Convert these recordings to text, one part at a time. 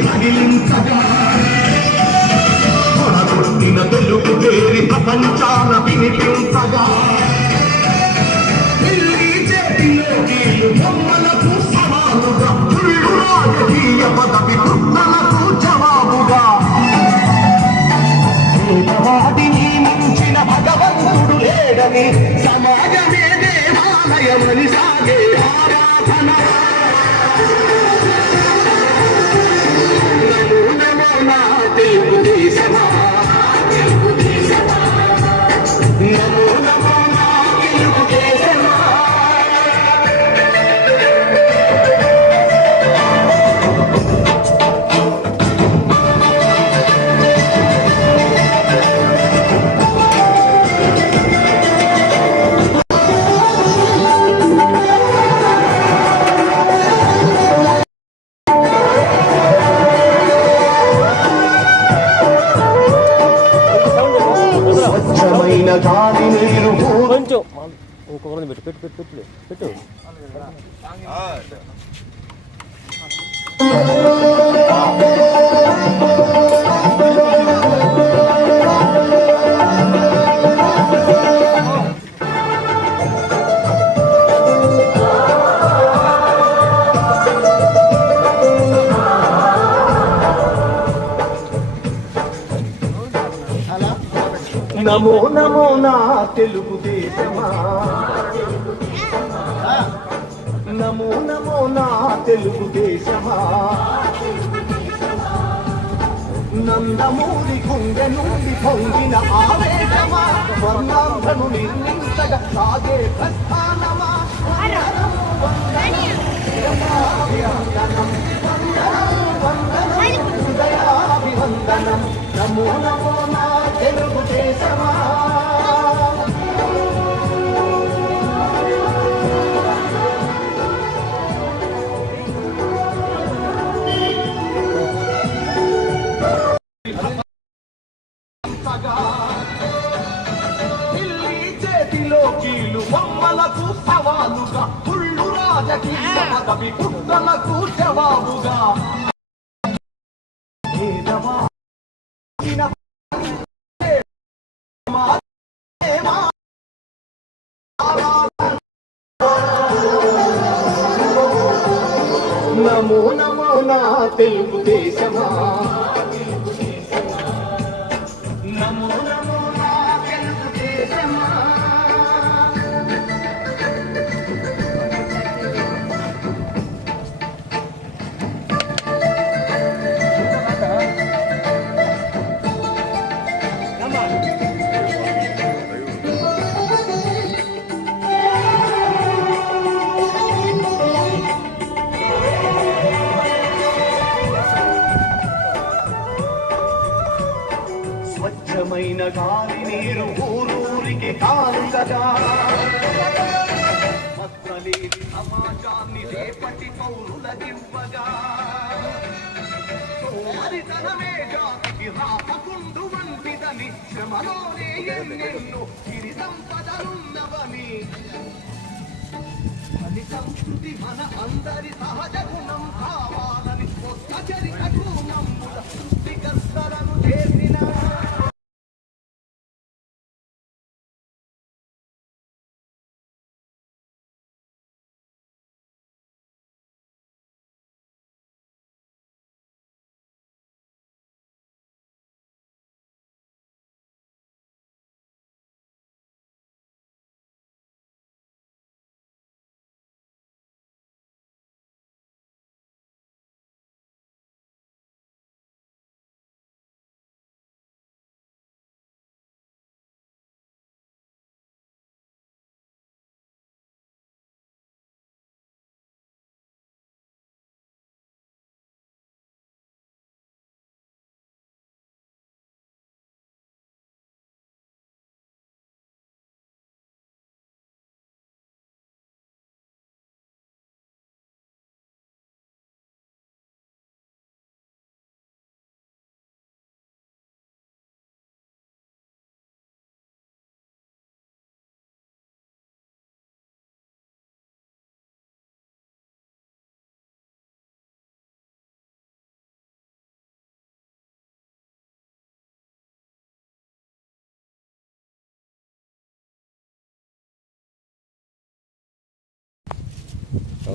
بسم الله నమో నమో నా తెలుగుదేశమా నమో నమో నా తెలుగుదేశమా నందమూరి గుండె నుండి పొంగిన ఆవేశమా వర్ణాంధను సాగే ప్రస్థానమా హృదయాభివందనం నమో నమో నమో నమో నా తెలుగుదేశం గాలి నీరు ఊరూరికి కానుకగా వస్త్రలేని సమాజాన్ని రేపటి పౌరులకివ్వగా సోమరితనమే జాతికి రాపకుండు వంటిదని శ్రమలోనే ఎన్నెన్నో సిరి సంపదలున్నవని అని సంస్కృతి మన అందరి సహజ గుణం కావాలని కొత్త చరిత్రకు నమ్ముల సృష్టికర్తలను చేరు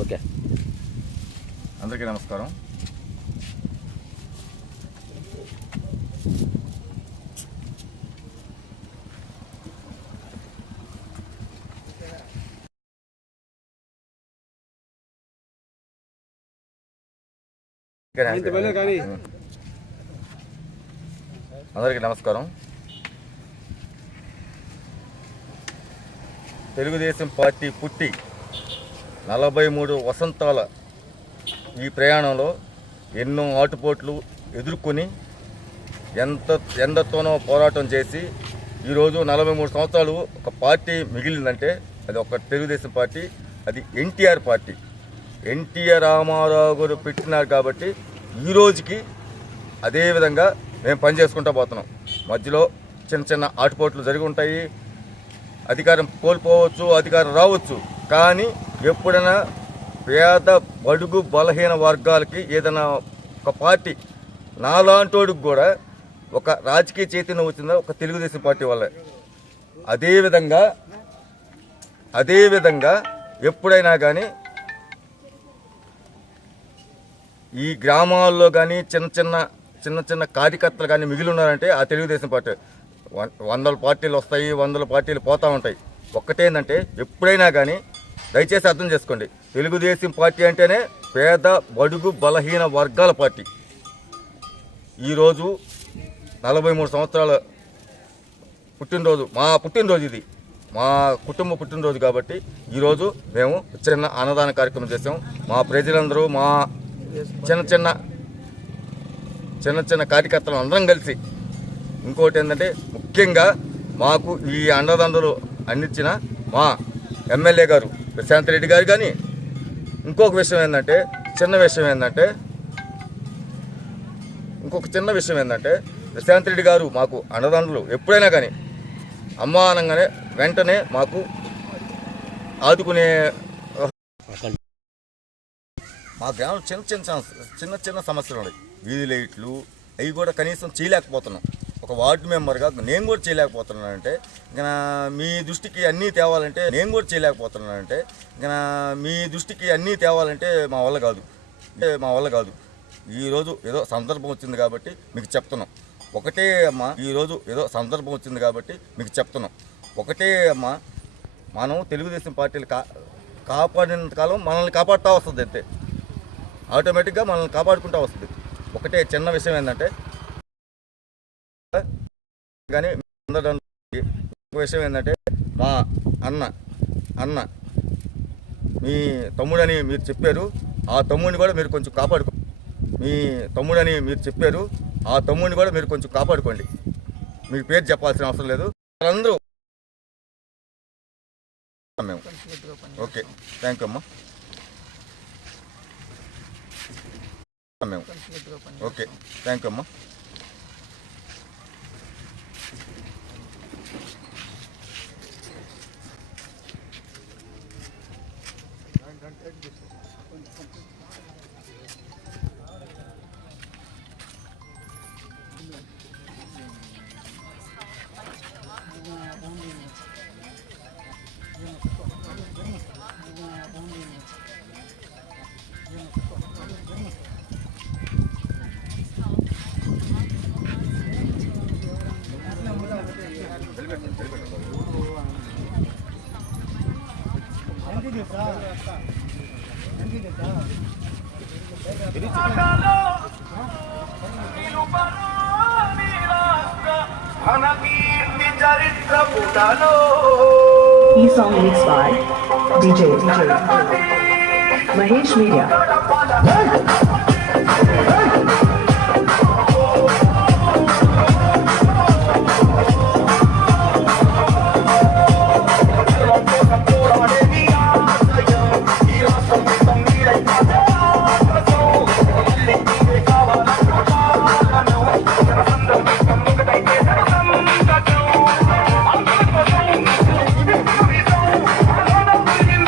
ఓకే. అందరికీ నమస్కారం. అందరికీ నమస్కారం. తెలుగుదేశం పార్టీ పుట్టి నలభై మూడు వసంతాల ఈ ప్రయాణంలో ఎన్నో ఆటుపోట్లు ఎదుర్కొని ఎంత ఎండతోనో పోరాటం చేసి ఈరోజు నలభై మూడు సంవత్సరాలు ఒక పార్టీ మిగిలిందంటే అది ఒక తెలుగుదేశం పార్టీ అది ఎన్టీఆర్ పార్టీ. ఎన్టీఆర్ రామారావు గారు పెట్టినారు కాబట్టి ఈ రోజుకి అదే విధంగా మేము పనిచేసుకుంటూ పోతున్నాం. మధ్యలో చిన్న చిన్న ఆటుపోట్లు జరిగి ఉంటాయి. అధికారం కోల్పోవచ్చు అధికారం రావచ్చు. కానీ ఎప్పుడైనా పేద బడుగు బలహీన వర్గాలకి ఏదైనా ఒక పార్టీ నాలాంటోడికి కూడా ఒక రాజకీయ చైతన్యం వచ్చిందో? ఒక తెలుగుదేశం పార్టీ వల్ల అదేవిధంగా అదేవిధంగా ఎప్పుడైనా కానీ ఈ గ్రామాల్లో కానీ చిన్న చిన్న చిన్న చిన్న కార్యకర్తలు కానీ మిగిలి ఉన్నారంటే ఆ తెలుగుదేశం పార్టీ. వం- వందల పార్టీలు వస్తాయి వందల పార్టీలు పోతూ ఉంటాయి. ఒక్కటేందంటే ఎప్పుడైనా కానీ దయచేసి అర్థం చేసుకోండి. తెలుగుదేశం పార్టీ అంటేనే పేద బడుగు బలహీన వర్గాల పార్టీ. ఈరోజు నలభై మూడు సంవత్సరాల పుట్టినరోజు మా పుట్టినరోజు ఇది. మా కుటుంబ పుట్టినరోజు కాబట్టి ఈరోజు మేము చిన్న అన్నదాన కార్యక్రమం చేసాం మా ప్రజలందరూ మా చిన్న చిన్న చిన్న చిన్న కార్యకర్తలు అందరం కలిసి. ఇంకోటి ఏంటంటే ముఖ్యంగా మాకు ఈ అండదండలు అందించిన మా ఎమ్మెల్యే గారు ప్రశాంత్ రెడ్డి గారు కానీ ఇంకొక విషయం ఏంటంటే చిన్న విషయం ఏంటంటే ఇంకొక చిన్న విషయం ఏంటంటే ప్రశాంత్ రెడ్డి గారు మాకు అన్నదండలు ఎప్పుడైనా కానీ అమ్మానంగానే వెంటనే మాకు ఆదుకునే మా గ్రామంలో చిన్న చిన్న చిన్న చిన్న సమస్యలు ఉన్నాయి. వీధి లైట్లు అవి కూడా కనీసం చేయలేకపోతున్నాం. ఒక వార్డు మెంబర్గా నేను కూడా చేయలేకపోతున్నానంటే ఇంకా మీ దృష్టికి అన్నీ తేవాలంటే నేను కూడా చేయలేకపోతున్నానంటే ఇంకా మీ దృష్టికి అన్నీ తేవాలంటే మా వల్ల కాదు. అంటే మా వల్ల కాదు. ఈరోజు ఏదో సందర్భం వచ్చింది కాబట్టి మీకు చెప్తున్నాం. ఒకటే అమ్మా ఈరోజు ఏదో సందర్భం వచ్చింది కాబట్టి మీకు చెప్తున్నాం. ఒకటే అమ్మా మనం తెలుగుదేశం పార్టీలు కా కాపాడినంత కాలం మనల్ని కాపాడుతూ వస్తుంది అంతే. ఆటోమేటిక్గా మనల్ని కాపాడుకుంటూ వస్తుంది. ఒకటే చిన్న విషయం ఏంటంటే కానీ అందరూ విషయం ఏంటంటే మా అన్న అన్న మీ తమ్ముడని మీరు చెప్పారు. ఆ తమ్ముడిని కూడా మీరు కొంచెం కాపాడుకో మీ తమ్ముడని మీరు చెప్పారు. ఆ తమ్ముడిని కూడా మీరు కొంచెం కాపాడుకోండి. మీ పేరు చెప్పాల్సిన అవసరం లేదు. వాళ్ళందరూ మేము. ఓకే థ్యాంక్ యూ అమ్మా. మేము. ఓకే థ్యాంక్ యూ అమ్మా. E song mixed by DJ. DJ. Mahesh Media.